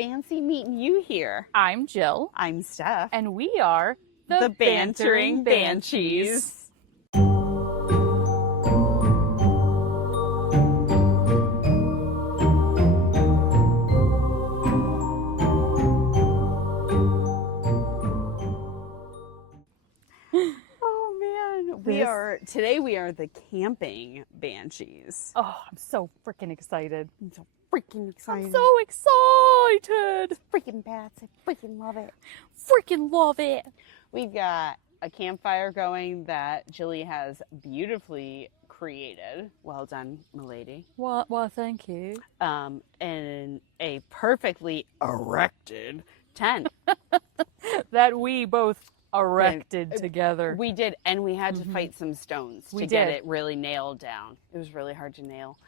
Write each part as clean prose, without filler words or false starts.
fancy meeting you here. I'm Jill. I'm Steph. And we are the Bantering Banshees. Today we are the camping banshees. Oh, I'm so freaking excited. I'm so freaking excited. I'm so excited. Freaking bats. I freaking love it. Freaking love it. We've got a campfire going that Jilly has beautifully created. Well done, milady. Well, thank you. And a perfectly erected tent. That we both erected together. We did, and we had to fight some stones to get it really nailed down. It was really hard to nail.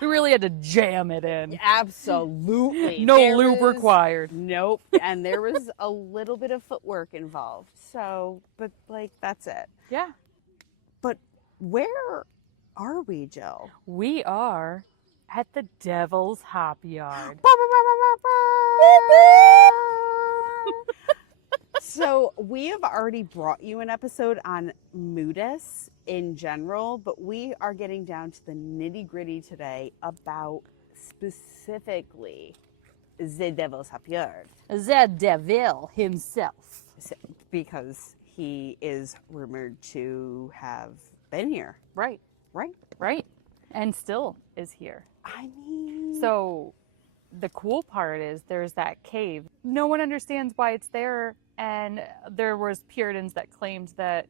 We really had to jam it in. Absolutely. No lube required. Nope. And there was a little bit of footwork involved. So, but like, that's it. Yeah. But where are we, Jill? We are at the Devil's Hopyard. So we have already brought you an episode on Moodus in general, but we are getting down to the nitty-gritty today about specifically the Devil's Hopyard. The devil himself. Because he is rumored to have been here. Right. And still is here. I mean... So the cool part is there's that cave. No one understands why it's there. And there was Puritans that claimed that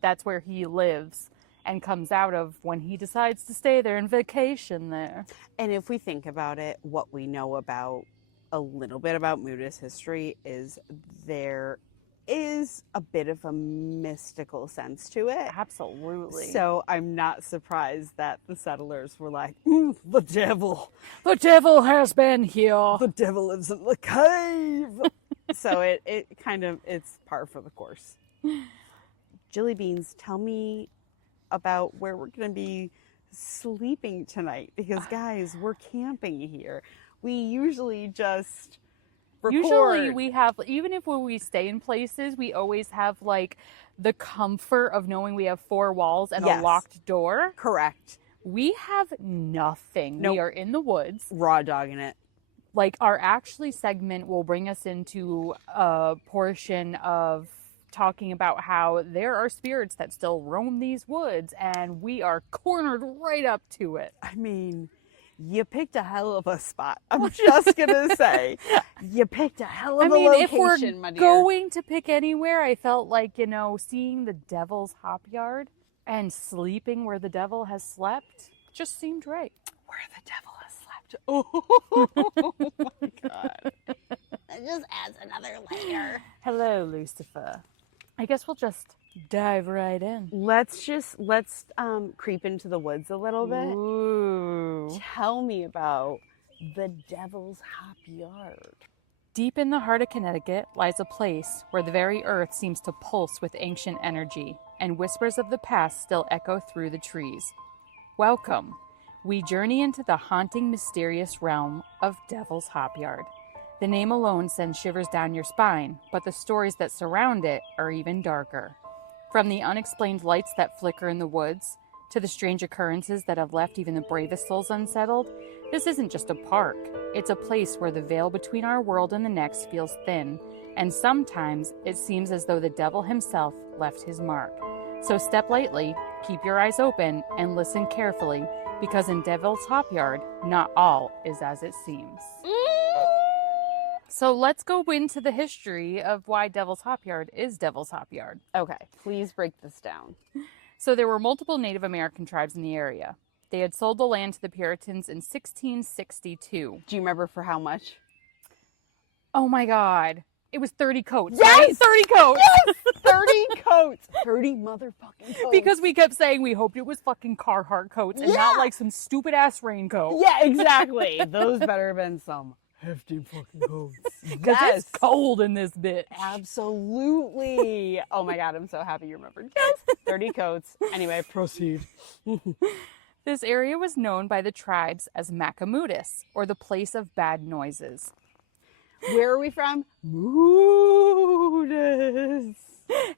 that's where he lives and comes out of when he decides to stay there and vacation there. And if we think about it, what we know about a little bit about Moodus history is there is a bit of a mystical sense to it. Absolutely. So I'm not surprised that the settlers were like, the devil. The devil has been here. The devil lives in the cave. So it's par for the course. Jilly Beans, tell me about where we're going to be sleeping tonight. Because guys, we're camping here. We usually just record. Usually we have, even if when we stay in places, we always have like the comfort of knowing we have four walls and a locked door. Correct. We have nothing. Nope. We are in the woods. Raw dogging it. Like our actually segment will bring us into a portion of talking about how there are spirits that still roam these woods and we are cornered right up to it. I mean, you picked a hell of a spot. I'm just going to say, you picked a hell of a location, if we're going to pick anywhere, I felt like, seeing the Devil's Hopyard and sleeping where the devil has slept just seemed right. Where the devil has slept. Oh my God. That just adds another layer. Hello, Lucifer. I guess we'll just dive right in. Let's creep into the woods a little bit. Ooh. Tell me about the Devil's Hopyard. Deep in the heart of Connecticut lies a place where the very earth seems to pulse with ancient energy, and whispers of the past still echo through the trees. Welcome. We journey into the haunting, mysterious realm of Devil's Hopyard. The name alone sends shivers down your spine, but the stories that surround it are even darker. From the unexplained lights that flicker in the woods, to the strange occurrences that have left even the bravest souls unsettled, this isn't just a park. It's a place where the veil between our world and the next feels thin, and sometimes it seems as though the devil himself left his mark. So step lightly, keep your eyes open, and listen carefully, because in Devil's Hopyard, not all is as it seems. So let's go into the history of why Devil's Hopyard is Devil's Hopyard. Okay, please break this down. So there were multiple Native American tribes in the area. They had sold the land to the Puritans in 1662. Do you remember for how much? Oh my God. It was 30 coats. Yes! Right? 30 coats. Yes! 30 coats. 30 motherfucking coats. Because we kept saying we hoped it was fucking Carhartt coats and not like some stupid ass raincoat. Yeah, exactly. Those better have been some hefty fucking coats. Because it's cold in this bitch. Absolutely. Oh my God, I'm so happy you remembered. Yes. 30 coats. Anyway, proceed. This area was known by the tribes as Macamutis, or the place of bad noises. Where are we from? Moodus.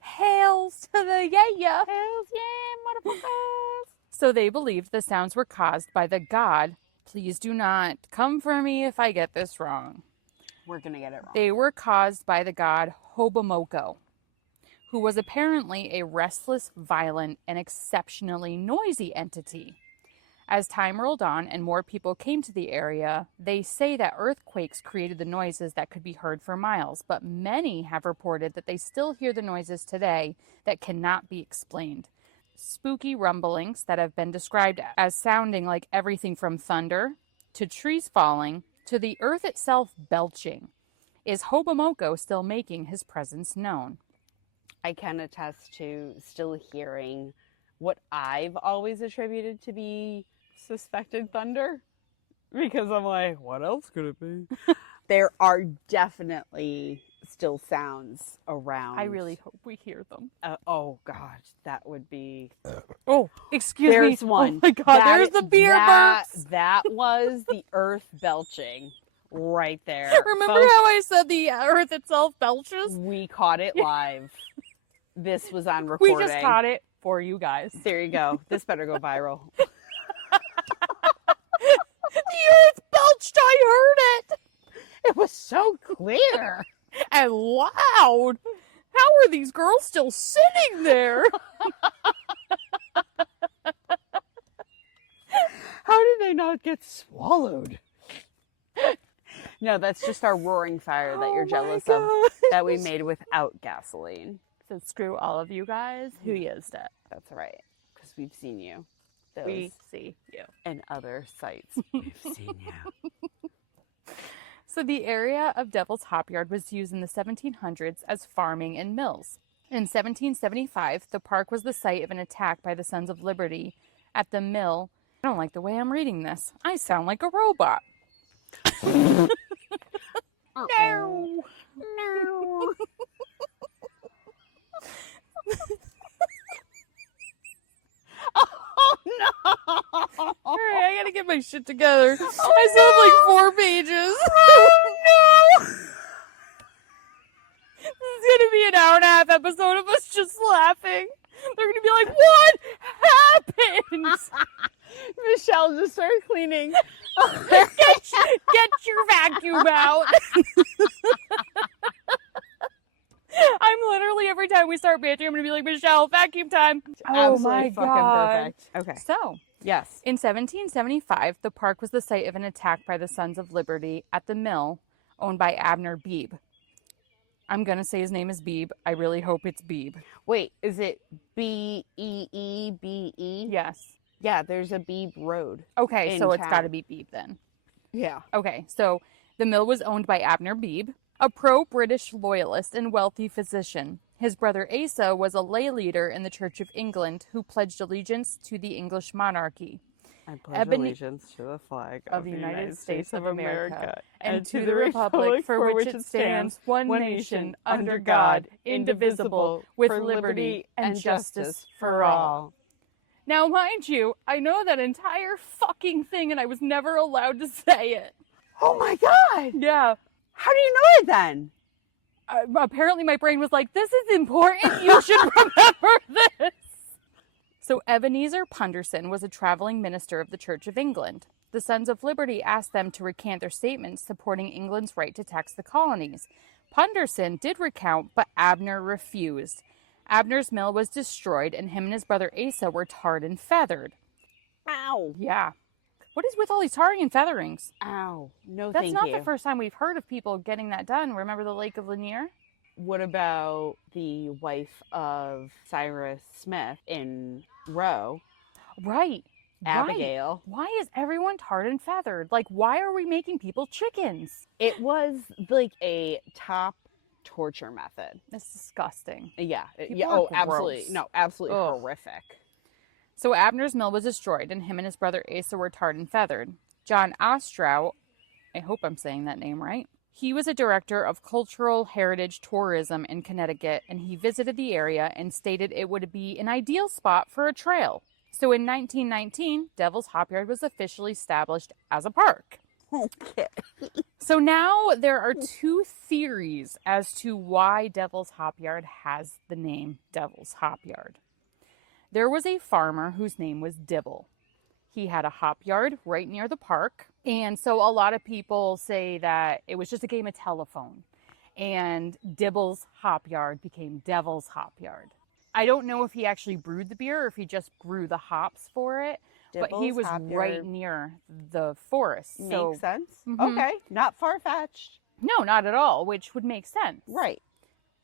Hails to the yeah. Hells yeah, motherfuckers. So they believed the sounds were caused by the god. Please do not come for me if I get this wrong. We're going to get it wrong. They were caused by the god Hobomoko, who was apparently a restless, violent, and exceptionally noisy entity. As time rolled on and more people came to the area, they say that earthquakes created the noises that could be heard for miles, but many have reported that they still hear the noises today that cannot be explained. Spooky rumblings that have been described as sounding like everything from thunder to trees falling to the earth itself belching. Is Hobomoko still making his presence known? I can attest to still hearing what I've always attributed to be suspected thunder, because I'm like, what else could it be? There are definitely still sounds around. I really hope we hear them. Oh God, that would be. Oh, excuse me. There's one. Oh my God, there's the beer burps. That was the earth belching right there. Remember Folks, how I said the earth itself belches? we caught it live. This was on recording. We just caught it for you guys. There you go. This better go viral. The earth belched, I heard it! It was so clear. And loud! How are these girls still sitting there? How did they not get swallowed? No, that's just our roaring fire that you're jealous of, that we made without gasoline. So screw all of you guys who used it. That's right, because we've seen you. We see you. And other sites. We've seen you. So the area of Devil's Hopyard was used in the 1700s as farming and mills. In 1775, the park was the site of an attack by the Sons of Liberty at the mill. I don't like the way I'm reading this. I sound like a robot. No. No. Oh, no. All right, I gotta get my shit together. I still have like 4 pages. Oh, no. This is gonna be an hour and a half episode of us just laughing. They're gonna be like, what happened? Michelle just started cleaning. Get your vacuum out. I'm literally, every time we start bantering, I'm going to be like, Michelle, vacuum time. Absolutely fucking perfect. Okay. So, Yes. in 1775, the park was the site of an attack by the Sons of Liberty at the mill owned by Abner Beebe. I'm going to say his name is Beebe. I really hope it's Beebe. Wait, is it Beebe? Yes. Yeah, there's a Beebe Road. Okay, In so it's town. got to be Beebe then. Yeah. Okay, so the mill was owned by Abner Beebe, a pro-British loyalist and wealthy physician. His brother Asa was a lay leader in the Church of England who pledged allegiance to the English monarchy. I pledge allegiance to the flag of the United States of America and to the republic for which it stands, one nation, under God, indivisible, with liberty and justice for all. Now, mind you, I know that entire fucking thing and I was never allowed to say it. Oh my God! Yeah. How do you know it then? Apparently my brain was like, this is important, you should remember this. So Ebenezer Punderson was a traveling minister of the Church of England. The Sons of Liberty asked them to recant their statements supporting England's right to tax the colonies. Punderson did recount, but Abner refused. Abner's mill was destroyed, and him and his brother Asa were tarred and feathered. Ow. Yeah. What is with all these tarring and featherings? Ow. No, That's thank not you. the first time we've heard of people getting that done. Remember the Lake of Lanier? What about the wife of Cyrus Smith in Roe, Right. Abigail? Why is everyone tarred and feathered? Like, why are we making people chickens? It was like a top torture method. That's disgusting. Yeah. People Yeah. are Oh, absolutely. gross. No, absolutely Ugh. horrific. So Abner's mill was destroyed, and him and his brother Asa were tarred and feathered. John Ostrow, I hope I'm saying that name right, he was a director of cultural heritage tourism in Connecticut, and he visited the area and stated it would be an ideal spot for a trail. So in 1919, Devil's Hopyard was officially established as a park. Okay. So now there are two theories as to why Devil's Hopyard has the name Devil's Hopyard. There was a farmer whose name was Dibble. He had a hop yard right near the park. And so a lot of people say that it was just a game of telephone. And Dibble's Hop Yard became Devil's Hop Yard. I don't know if he actually brewed the beer or if he just grew the hops for it. But he was right near the forest. So, makes sense. Okay. Not far-fetched. no, not at all, which would make sense. Right.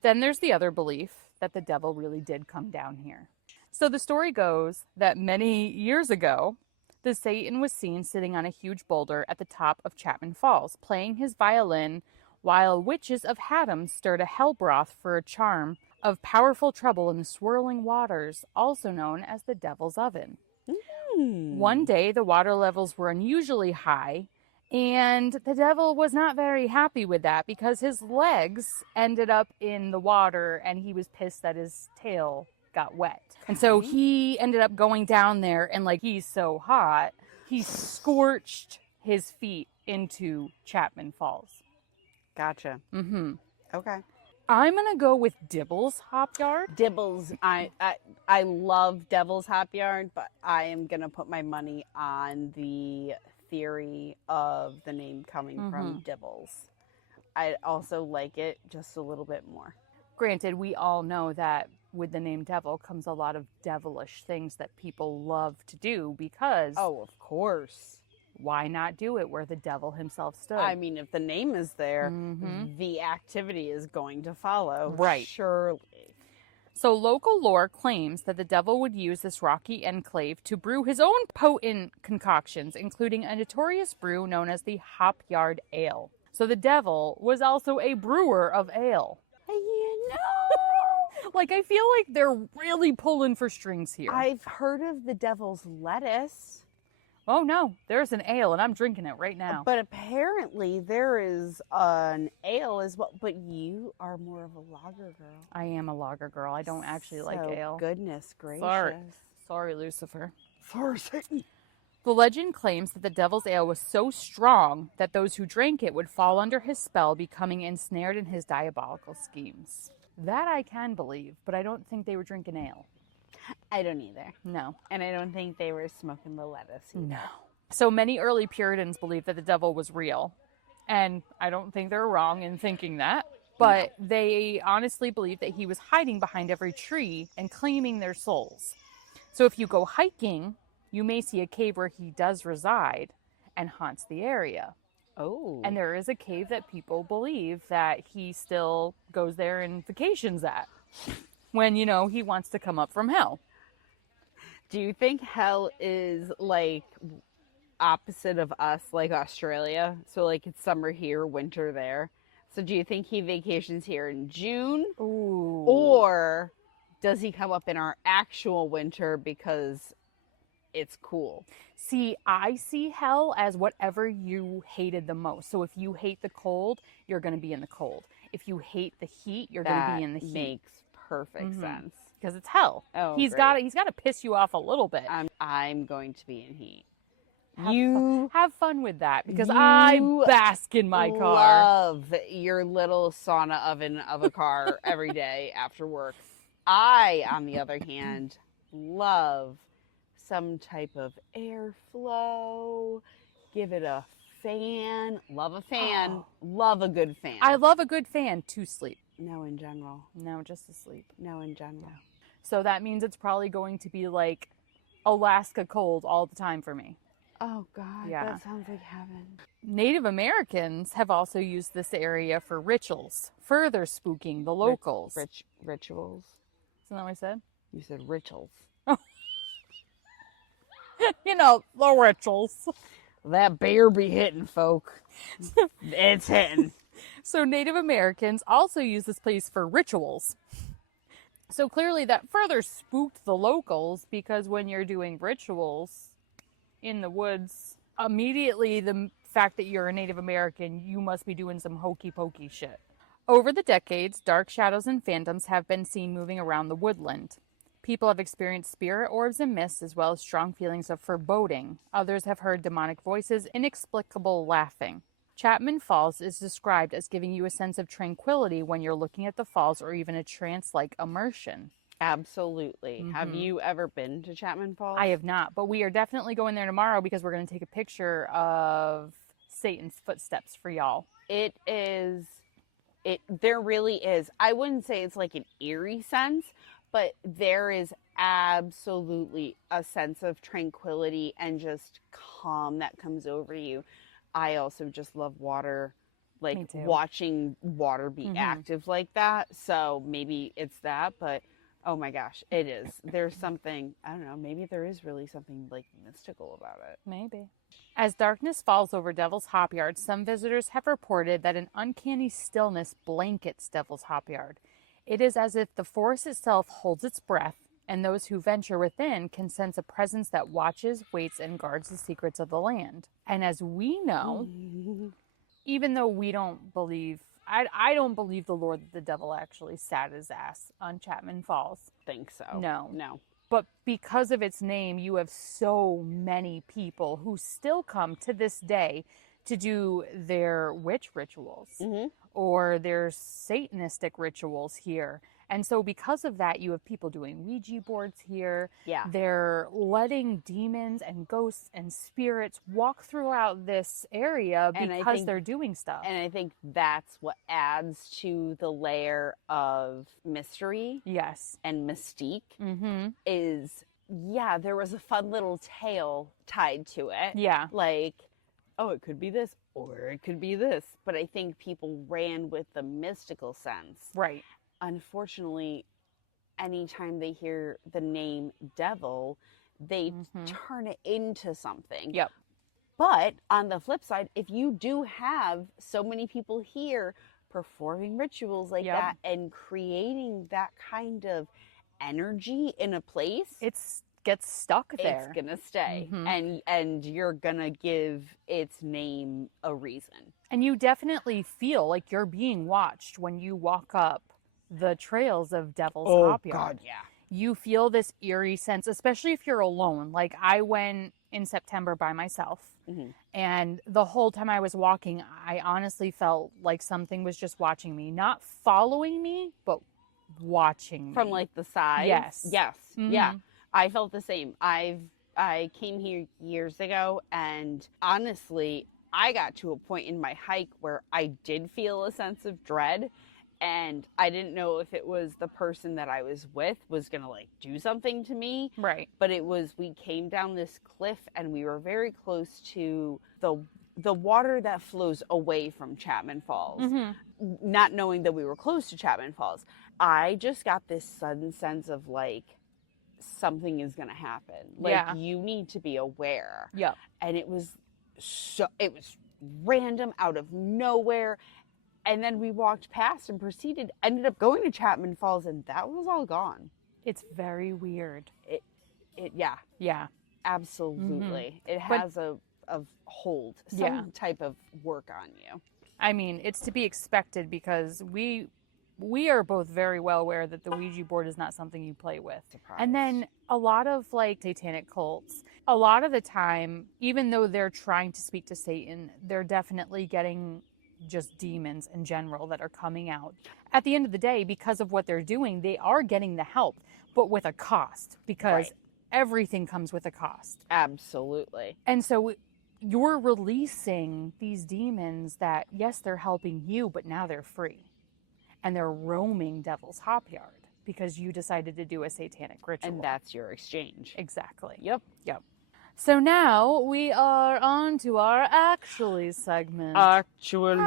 Then there's the other belief that the devil really did come down here. So the story goes that many years ago, the Satan was seen sitting on a huge boulder at the top of Chapman Falls, playing his violin while witches of Haddam stirred a hell broth for a charm of powerful trouble in the swirling waters, also known as the Devil's Oven. One day, the water levels were unusually high, and the devil was not very happy with that because his legs ended up in the water and he was pissed that his tail got wet. And so he ended up going down there and, like, he's so hot, he scorched his feet into Chapman Falls. Gotcha. Okay. I'm going to go with Dibble's Hop Yard. Dibbles. I love Devil's Hop Yard, but I am going to put my money on the theory of the name coming from Dibbles. I also like it just a little bit more. Granted, we all know that with the name devil comes a lot of devilish things that people love to do because... Oh, of course. Why not do it where the devil himself stood? I mean, if the name is there, the activity is going to follow. Right. Surely. So local lore claims that the devil would use this rocky enclave to brew his own potent concoctions, including a notorious brew known as the Hop Yard Ale. So the devil was also a brewer of ale. You know. Like, I feel like they're really pulling for strings here. I've heard of the devil's lettuce. Oh, no, there's an ale, and I'm drinking it right now. But apparently there is an ale as well. But you are more of a lager girl. I am a lager girl. I don't actually like ale. Goodness gracious. Sorry, Lucifer. Sorry, Satan. The legend claims that the devil's ale was so strong that those who drank it would fall under his spell, becoming ensnared in his diabolical schemes. That I can believe, but I don't think they were drinking ale. I don't either. No. And I don't think they were smoking the lettuce either. No. So many early Puritans believed that the devil was real. And I don't think they're wrong in thinking that. But they honestly believed that he was hiding behind every tree and claiming their souls. So if you go hiking, you may see a cave where he does reside and haunts the area. Oh. And there is a cave that people believe that he still goes there and vacations at when, you know, he wants to come up from hell. Do you think hell is like opposite of us, like Australia? So like it's summer here, winter there. So do you think he vacations here in June? Ooh. Or does he come up in our actual winter because it's cool? See, I see hell as whatever you hated the most. So if you hate the cold, you're going to be in the cold. If you hate the heat, you're going to be in the heat. Makes perfect sense. Because it's hell. Oh, he's got to piss you off a little bit. I'm going to be in heat. Have fun with that because I bask in my car. Love your little sauna oven of a car every day after work. I, on the other hand, love some type of airflow. Give it a fan. Love a fan. Oh. Love a good fan. I love a good fan to sleep. No, in general. No, just to sleep. No, in general. No. So that means it's probably going to be like Alaska cold all the time for me. Oh, God. Yeah. That sounds like heaven. Native Americans have also used this area for rituals, further spooking the locals. Rituals? Isn't that what I said? You said rituals. You know, the rituals. That bear be hitting, folk. It's hitting. So Native Americans also use this place for rituals. So clearly that further spooked the locals because when you're doing rituals in the woods, immediately the fact that you're a Native American, you must be doing some hokey pokey shit. Over the decades, dark shadows and phantoms have been seen moving around the woodland. People have experienced spirit orbs and mists, as well as strong feelings of foreboding. Others have heard demonic voices, inexplicable laughing. Chapman Falls is described as giving you a sense of tranquility when you're looking at the falls, or even a trance-like immersion. Absolutely. Have you ever been to Chapman Falls? I have not, but we are definitely going there tomorrow because we're going to take a picture of Satan's footsteps for y'all. There really is. I wouldn't say it's like an eerie sense, but there is absolutely a sense of tranquility and just calm that comes over you. I also just love water, like watching water be active like that. So maybe it's that, but oh my gosh, it is. There's something, I don't know, maybe there is really something like mystical about it. Maybe. As darkness falls over Devil's Hopyard, some visitors have reported that an uncanny stillness blankets Devil's Hopyard. It is as if the forest itself holds its breath, and those who venture within can sense a presence that watches, waits, and guards the secrets of the land. And as we know, even though we don't believe, I don't believe the lore that the devil actually sat his ass on Chapman Falls. Think so. No. But because of its name, you have so many people who still come to this day to do their witch rituals or their Satanistic rituals here. And so because of that, you have people doing Ouija boards here. Yeah. They're letting demons and ghosts and spirits walk throughout this area because they're doing stuff. And I think that's what adds to the layer of mystery. Yes. And mystique is, yeah, there was a fun little tale tied to it. Yeah. Like, oh, it could be this or it could be this. But I think people ran with the mystical sense. Right. Unfortunately, anytime they hear the name devil, they turn it into something. Yep. But on the flip side, if you do have so many people here performing rituals like that and creating that kind of energy in a place, it gets stuck there. It's gonna stay, and you're gonna give its name a reason. And you definitely feel like you're being watched when you walk up the trails of Devil's Hopyard. Oh God, yeah. You feel this eerie sense, especially if you're alone. Like I went in September by myself, and the whole time I was walking, I honestly felt like something was just watching me, not following me, but watching me from like the side. Yes. Yeah. I felt the same. I came here years ago, and honestly, I got to a point in my hike where I did feel a sense of dread. And I didn't know if it was the person that I was with was going to like do something to me. Right. But it was, we came down this cliff and we were very close to the water that flows away from Chapman Falls. Not knowing that we were close to Chapman Falls. I just got this sudden sense of like, something is going to happen. Like you need to be aware. Yeah. And it was random out of nowhere. And then we walked past and ended up going to Chapman Falls, and that was all gone. It's very weird. Yeah. Absolutely. It has a hold, some type of work on you. I mean, it's to be expected because we are both very well aware that the Ouija board is not something you play with. Surprise. And then a lot of like satanic cults, a lot of the time, even though they're trying to speak to Satan, they're definitely getting just demons in general that are coming out. At the end of the day, because of what they're doing, they are getting the help, but with a cost, because everything comes with a cost. Absolutely. And so you're releasing these demons that, yes, they're helping you, but now they're free. And they're roaming Devil's Hopyard because you decided to do a satanic ritual. And that's your exchange. Exactly. Yep. So now we are on to our actually segment. Actually.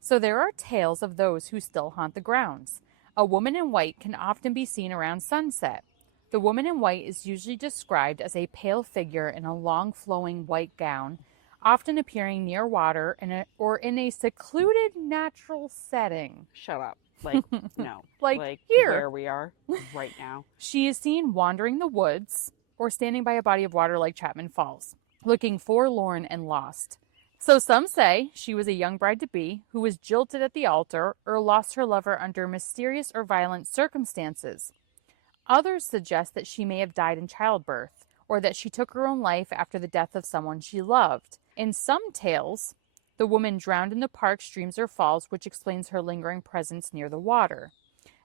So there are tales of those who still haunt the grounds. A woman in white can often be seen around sunset. The woman in white is usually described as a pale figure in a long flowing white gown, often appearing near water or in a secluded natural setting. Shut up. Like, no. like here. Where we are right now. She is seen wandering the woods or standing by a body of water like Chapman Falls, looking forlorn and lost. So some say she was a young bride-to-be who was jilted at the altar or lost her lover under mysterious or violent circumstances. Others suggest that she may have died in childbirth, or that she took her own life after the death of someone she loved. In some tales, the woman drowned in the park, streams, or falls, which explains her lingering presence near the water.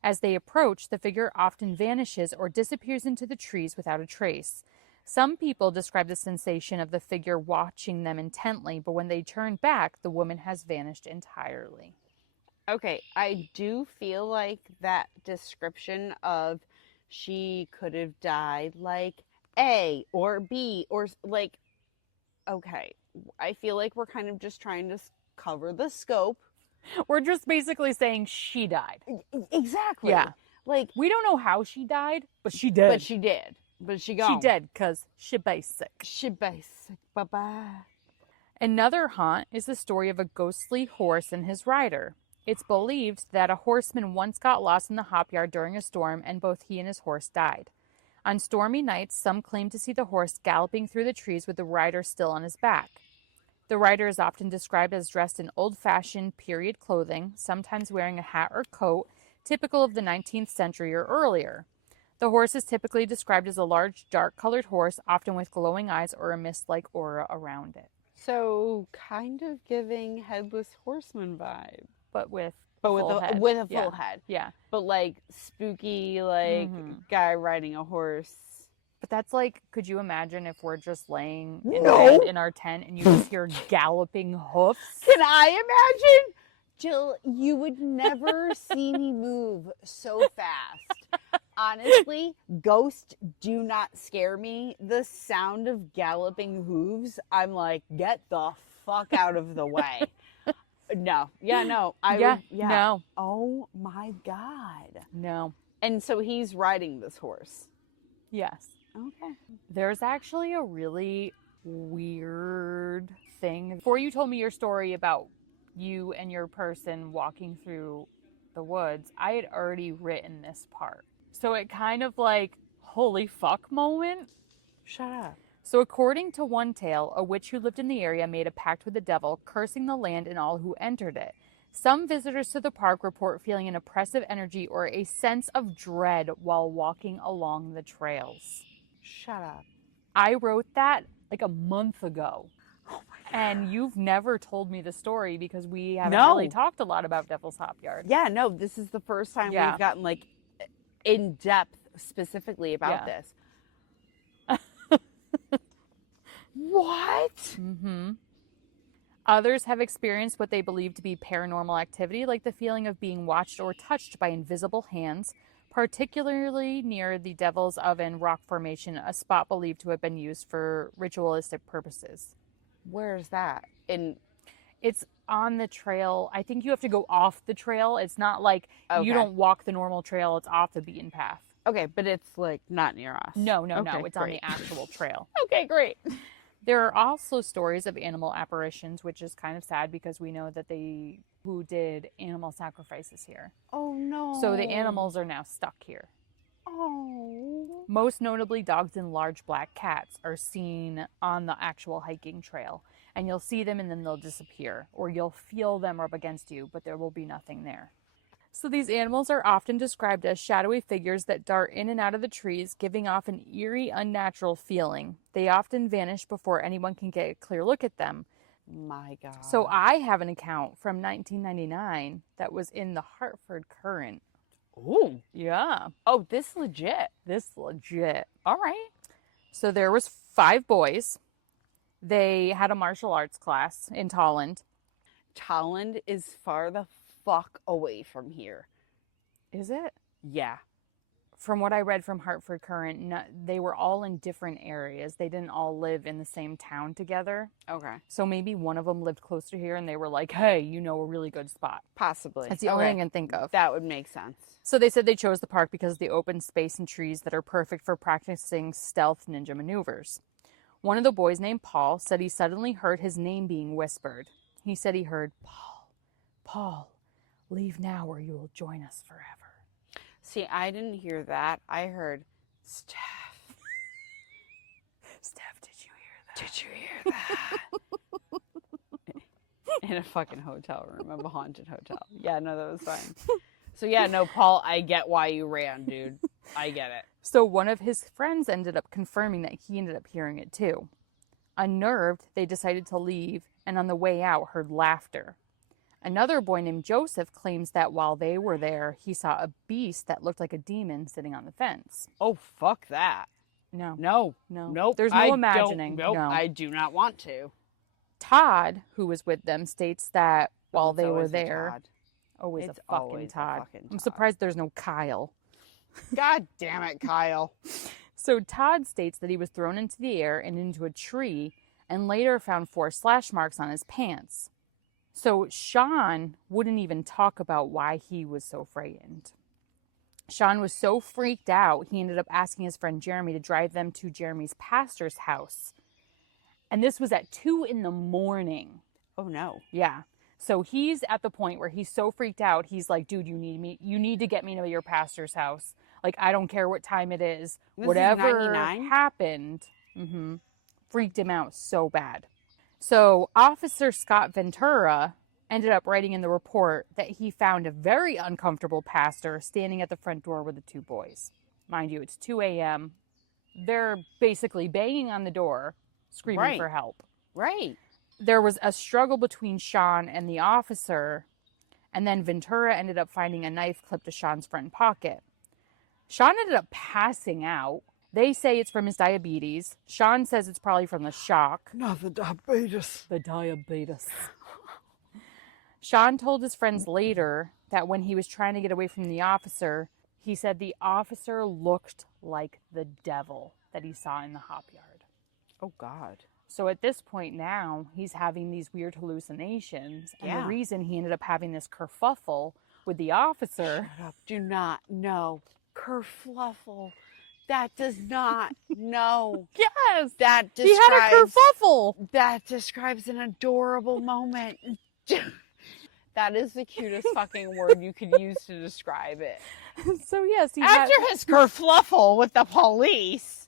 As they approach, the figure often vanishes or disappears into the trees without a trace. Some people describe the sensation of the figure watching them intently, but when they turn back, the woman has vanished entirely. Okay, I do feel like that description of she could have died like A or B or like, okay, I feel like we're kind of just trying to cover the scope. We're just basically saying she died. Exactly. Yeah. Like, We don't know how she died, but she did. but she did. But she gone. She did, because she basic. She basic. Bye-bye. Another haunt is the story of a ghostly horse and his rider. It's believed that a horseman once got lost in the hopyard during a storm, and both he and his horse died. On stormy nights, some claim to see the horse galloping through the trees with the rider still on his back. The rider is often described as dressed in old-fashioned period clothing, sometimes wearing a hat or coat, typical of the 19th century or earlier. The horse is typically described as a large, dark-colored horse, often with glowing eyes or a mist-like aura around it. So, kind of giving Headless Horseman vibe. But with With a full Yeah. head. Yeah. But like spooky, like guy riding a horse. But that's like, could you imagine if we're just laying in No. bed in our tent and you just hear galloping hoofs? Can I imagine? Jill, you would never see me move so fast. Honestly, ghosts do not scare me. The sound of galloping hooves, I'm like, get the fuck out of the way. No. Yeah, no. No. Oh my God. No. And so he's riding this horse. Yes. Okay. There's actually a really weird thing. Before you told me your story about you and your person walking through the woods, I had already written this part. So it kind of like, holy fuck moment. Shut up. So according to one tale, a witch who lived in the area made a pact with the devil, cursing the land and all who entered it. Some visitors to the park report feeling an oppressive energy or a sense of dread while walking along the trails. Shut up. I wrote that like a month ago. Oh my God. And you've never told me the story because we haven't No. really talked a lot about Devil's Hopyard. Yeah, no, this is the first time Yeah. we've gotten like in depth specifically about Yeah. this. What? Mm-hmm. Others have experienced what they believe to be paranormal activity, like the feeling of being watched or touched by invisible hands, particularly near the Devil's Oven rock formation, a spot believed to have been used for ritualistic purposes. Where's that? It's on the trail. I think you have to go off the trail. It's not like Okay. you don't walk the normal trail. It's off the beaten path. Okay, but it's like not near us. No. Okay, It's on great. the actual trail. Okay, great. There are also stories of animal apparitions, which is kind of sad because we know that who did animal sacrifices here. Oh no. So the animals are now stuck here. Oh. Most notably, dogs and large black cats are seen on the actual hiking trail. And you'll see them and then they'll disappear. Or you'll feel them rub against you, but there will be nothing there. So these animals are often described as shadowy figures that dart in and out of the trees, giving off an eerie, unnatural feeling. They often vanish before anyone can get a clear look at them. My God. So I have an account from 1999 that was in the Hartford Current. Ooh. Yeah, Oh, this legit. this legit. All right. So there was 5 boys. They had a martial arts class in Tolland. Tolland is far the fuck away from here. Is it? Yeah. From what I read from Hartford Current, they were all in different areas. They didn't all live in the same town together. Okay. So maybe one of them lived close to here and they were like, hey, you know a really good spot. Possibly. That's the only Okay. thing I can think of. That would make sense. So they said they chose the park because of the open space and trees that are perfect for practicing stealth ninja maneuvers. One of the boys, named Paul, said he suddenly heard his name being whispered. He said he heard, Paul, leave now or you will join us forever. See, I didn't hear that. I heard, Steph. Steph, did you hear that? Did you hear that? In a fucking hotel room of a haunted hotel. Yeah, no, that was fine. So yeah, no, Paul, I get why you ran, dude. I get it. So one of his friends ended up confirming that he ended up hearing it too. Unnerved, they decided to leave, and on the way out heard laughter. Another boy named Joseph claims that while they were there, he saw a beast that looked like a demon sitting on the fence. Oh, fuck that. No. No. No. Nope. There's no imagining. Nope. No. I do not want to. Todd, who was with them, states that while It's they were always a there, Todd. always It's a fucking always a Todd. fucking I'm Todd. surprised there's no Kyle. God damn it, Kyle. So Todd states that he was thrown into the air and into a tree and later found 4 slash marks on his pants. So Sean wouldn't even talk about why he was so frightened. Sean was so freaked out, he ended up asking his friend Jeremy to drive them to Jeremy's pastor's house. And this was at 2 a.m. Oh, no. Yeah. So he's at the point where he's so freaked out. He's like, dude, you need to get me to your pastor's house. Like, I don't care what time it is. This Whatever is 99? happened, freaked him out so bad. So Officer Scott Ventura ended up writing in the report that he found a very uncomfortable pastor standing at the front door with the 2 boys. Mind you, it's 2 a.m. They're basically banging on the door, screaming Right. for help. Right. There was a struggle between Sean and the officer, and then Ventura ended up finding a knife clipped to Sean's front pocket. Sean ended up passing out. They say it's from his diabetes. Sean says it's probably from the shock. No, the diabetes. The diabetes. Sean told his friends later that when he was trying to get away from the officer, he said the officer looked like the devil that he saw in the hop yard. Oh, God. So at this point now, he's having these weird hallucinations. And Yeah. the reason he ended up having this kerfuffle with the officer. Shut up. Do not. No. Kerfluffle. That does not. No. Yes! That He had a describes. kerfuffle! That describes an adorable moment. That is the cutest fucking word you could use to describe it. So yes, he After had... his kerfluffle with the police.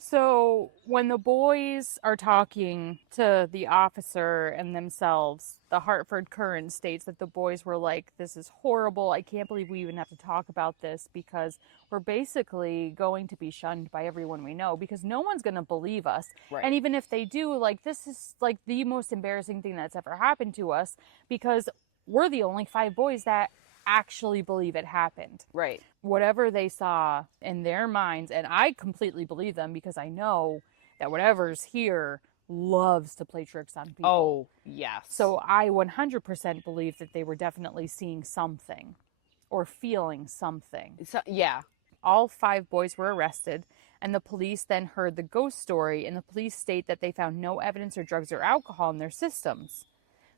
So when the boys are talking to the officer and themselves, the Hartford Courant states that the boys were like, this is horrible. I can't believe we even have to talk about this because we're basically going to be shunned by everyone we know because no one's going to believe us. Right. And even if they do, like, this is like the most embarrassing thing that's ever happened to us because we're the only 5 boys that actually believe it happened. Right. Whatever they saw in their minds, and I completely believe them because I know that whatever's here loves to play tricks on people. Oh, yes. So I 100% believe that they were definitely seeing something or feeling something. So, yeah. All 5 boys were arrested, and the police then heard the ghost story, and the police state that they found no evidence of drugs or alcohol in their systems.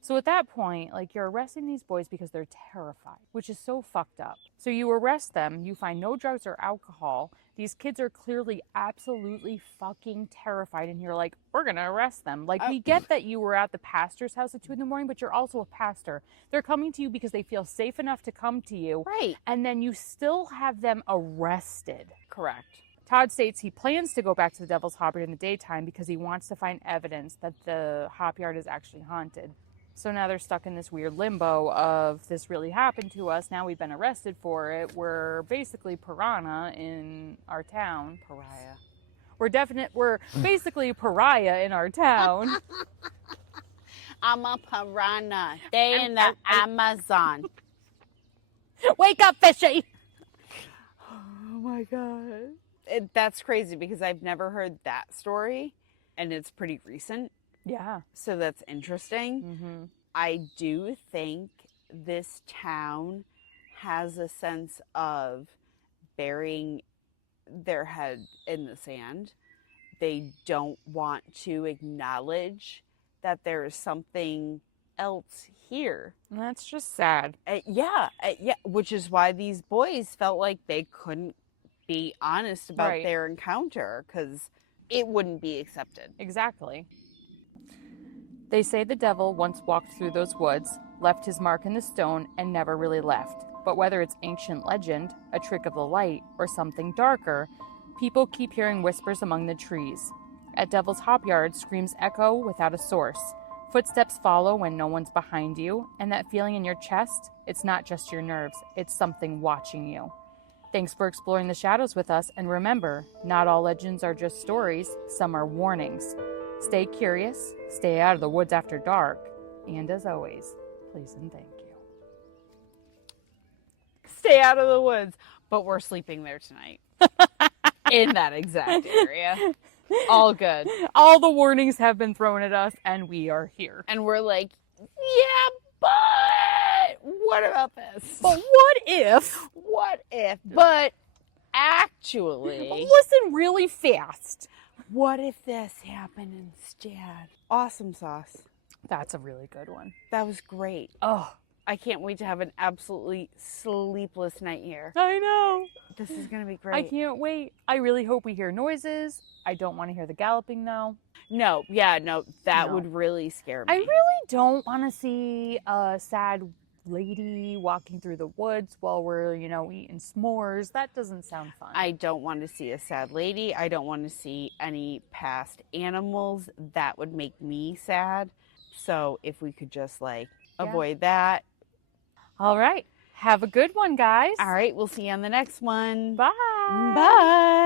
So at that point, like, you're arresting these boys because they're terrified, which is so fucked up. So you arrest them, you find no drugs or alcohol. These kids are clearly absolutely fucking terrified, and you're like, we're going to arrest them. Like, we get that you were at the pastor's house at 2 a.m, but you're also a pastor. They're coming to you because they feel safe enough to come to you. Right. And then you still have them arrested. Correct. Todd states he plans to go back to the Devil's Hop Yard in the daytime because he wants to find evidence that the hop yard is actually haunted. So now they're stuck in this weird limbo of this really happened to us. Now we've been arrested for it. We're basically piranha in our town. Pariah. We're basically pariah in our town. I'm a piranha. Stay in the Amazon. Wake up, fishy! Oh my God. That's crazy because I've never heard that story and it's pretty recent. Yeah. So that's interesting. Mm-hmm. I do think this town has a sense of burying their head in the sand. They don't want to acknowledge that there is something else here. That's just sad. Yeah, which is why these boys felt like they couldn't be honest about Right. their encounter because it wouldn't be accepted. Exactly. They say the devil once walked through those woods, left his mark in the stone, and never really left. But whether it's ancient legend, a trick of the light, or something darker, people keep hearing whispers among the trees. At Devil's Hopyard, screams echo without a source. Footsteps follow when no one's behind you, and that feeling in your chest, it's not just your nerves, it's something watching you. Thanks for exploring the shadows with us, and remember, not all legends are just stories, some are warnings. Stay curious, stay out of the woods after dark, and as always, please and thank you. Stay out of the woods, but we're sleeping there tonight. In that exact area. All good. All the warnings have been thrown at us, and we are here. And we're like, yeah, but what about this? But what if? What if? But actually, Listen really fast. what if this happened instead? Awesome sauce. That's a really good one. That was great. Oh, I can't wait to have an absolutely sleepless night here. I know. This is going to be great. I can't wait. I really hope we hear noises. I don't want to hear the galloping, though. No, that would really scare me. I really don't want to see a sad lady walking through the woods while we're, eating s'mores. That doesn't sound fun. I don't want to see a sad lady. I don't want to see any past animals. That would make me sad. So if we could just avoid that. All right. Have a good one, guys. All right. We'll see you on the next one. Bye. Bye.